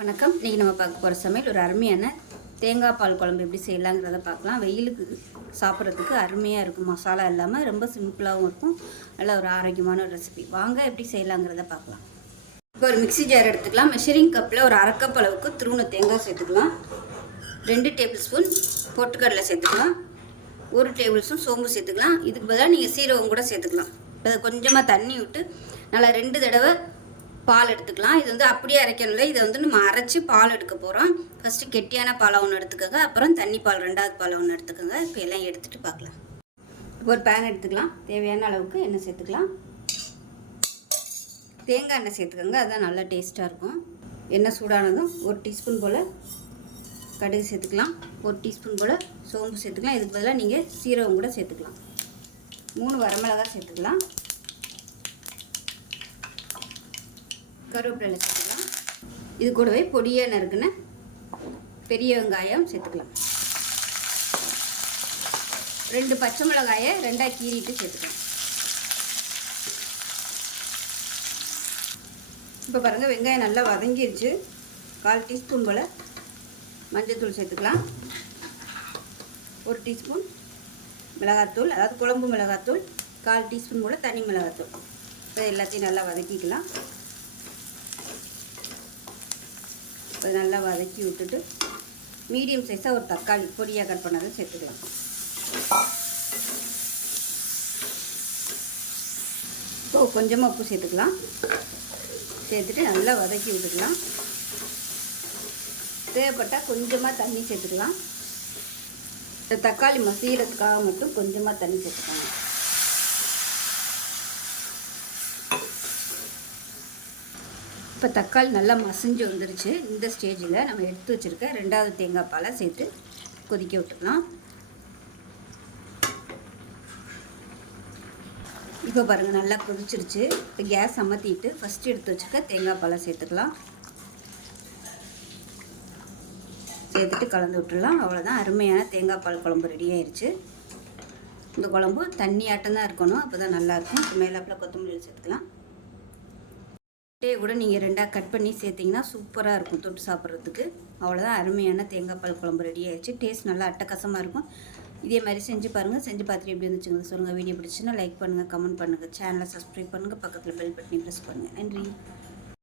வணக்கம். இன்றைக்கி நம்ம பார்க்க போகிற சமையல் ஒரு அருமையான தேங்காய் பால் குழம்பு எப்படி செய்யலாங்கிறத பார்க்கலாம். வெயிலுக்கு சாப்பிட்றதுக்கு அருமையாக இருக்கும். மசாலா இல்லாமல் ரொம்ப சிம்பிளாகவும் இருக்கும். நல்ல ஒரு ஆரோக்கியமான ஒரு ரெசிபி. வாங்க எப்படி செய்யலாங்கிறத பார்க்கலாம். இப்போ ஒரு மிக்ஸி ஜார் எடுத்துக்கலாம். மெஷரிங் கப்பில் ஒரு 1/2 கப் அளவுக்கு துருவன தேங்காய் சேர்த்துக்கலாம். 2 டேபிள் ஸ்பூன் பொட்டுக்கடலை சேர்த்துக்கலாம். 1 டேபிள் ஸ்பூன் சோம்பு சேர்த்துக்கலாம். இதுக்கு பதிலாக நீங்கள் சீரகம் கூட சேர்த்துக்கலாம். இப்போ கொஞ்சமாக தண்ணி விட்டு நல்லா 2 தடவை பால் எடுத்துக்கலாம். இது அப்படியே அரைக்கணும்ல, இதை நம்ம அரைச்சி பால் எடுக்க போகிறோம். ஃபஸ்ட்டு கெட்டியான பாலை ஒன்று எடுத்துக்கோங்க, அப்புறம் தண்ணி பால் 2வது பாலை ஒன்று எடுத்துக்கோங்க. இப்போ எல்லாம் எடுத்துகிட்டு பார்க்கலாம். இப்போ ஒரு பேன் எடுத்துக்கலாம். தேவையான அளவுக்கு எண்ணெய் சேர்த்துக்கலாம். தேங்காய் எண்ணெய் சேர்த்துக்கோங்க, அதுதான் நல்லா டேஸ்ட்டாக இருக்கும். எண்ணெய் சூடானதும் 1 டீஸ்பூன் போல் கடுகு சேர்த்துக்கலாம். 1 டீஸ்பூன் போல் சோம்பு சேர்த்துக்கலாம். இதுக்கு பதிலாக நீங்கள் சீரகம் கூட சேர்த்துக்கலாம். 3 வரமிளகாய் சேர்த்துக்கலாம். கருவேப்பிலை சேர்த்துக்கலாம். இது கூடவே பொடியாக நறுக்குன பெரிய வெங்காயம் சேர்த்துக்கலாம். 2 பச்சை மிளகாயை 2ஆக கீறிட்டு சேர்த்துக்கலாம். இப்போ பாருங்கள், வெங்காயம் நல்லா வதங்கிடுச்சு. 1/4 டீஸ்பூன் போல் மஞ்சள்தூள் சேர்த்துக்கலாம். 1 டீஸ்பூன் மிளகாத்தூள், அதாவது குழம்பு மிளகாத்தூள். 1/4 டீஸ்பூன் போல் தனி மிளகாத்தூள். இப்போ எல்லாத்தையும் நல்லா வதக்கிக்கலாம். இப்போ நல்லா வதக்கி விட்டுட்டு மீடியம் சைஸாக ஒரு தக்காளி பொடியாக கட் பண்ணதை சேர்த்துக்கலாம். இப்போ கொஞ்சமாக உப்பு சேர்த்துக்கலாம். சேர்த்துட்டு நல்லா வதக்கி விட்டுக்கலாம். தேவைப்பட்டால் கொஞ்சமாக தண்ணி சேர்த்துக்கலாம். இந்த தக்காளி மசிகிறதுக்காக மட்டும் கொஞ்சமாக தண்ணி சேர்த்துக்கலாம். இப்போ தக்காளி நல்லா மசிஞ்சு வந்துருச்சு. இந்த ஸ்டேஜில் நம்ம எடுத்து வச்சுருக்க 2வது தேங்காய் பாலை சேர்த்து கொதிக்க விட்டுக்கலாம். இப்போ பாருங்கள், நல்லா கொதிச்சிருச்சு. இப்போ கேஸ் அமர்த்திட்டு ஃபஸ்ட்டு எடுத்து வச்சுருக்க தேங்காய் பாலை சேர்த்துக்கலாம். சேர்த்துட்டு கலந்து விட்டுடலாம். அவ்வளோதான், அருமையான தேங்காய் பால் குழம்பு ரெடி ஆயிடுச்சு. இந்த குழம்பு தண்ணி ஆட்டம் தான் இருக்கணும், அப்போ தான் நல்லாயிருக்கும். மேலாப்பில் கொத்தமல்லி சேர்த்துக்கலாம். முட்டையை கூட நீங்கள் 2ஆக கட் பண்ணி சேர்த்திங்கன்னா சூப்பராக இருக்கும் தொட்டு சாப்பிட்றதுக்கு. அவ்வளோதான், அருமையான தேங்காய் பால் குழம்பு ரெடி ஆகிடுச்சு. டேஸ்ட் நல்லா அட்டகாசமாக இருக்கும். இதே மாதிரி செஞ்சு பாருங்கள். செஞ்சு பார்த்துட்டு எப்படி இருந்துச்சுங்க சொல்லுங்கள். வீடியோ பிடிச்சுன்னா லைக் பண்ணுங்கள், கமெண்ட் பண்ணுங்கள், சேனலை சப்ஸ்கிரைப் பண்ணுங்கள், பக்கத்தில் பெல் பட்டனை ப்ரெஸ் பண்ணுங்கள். நன்றி.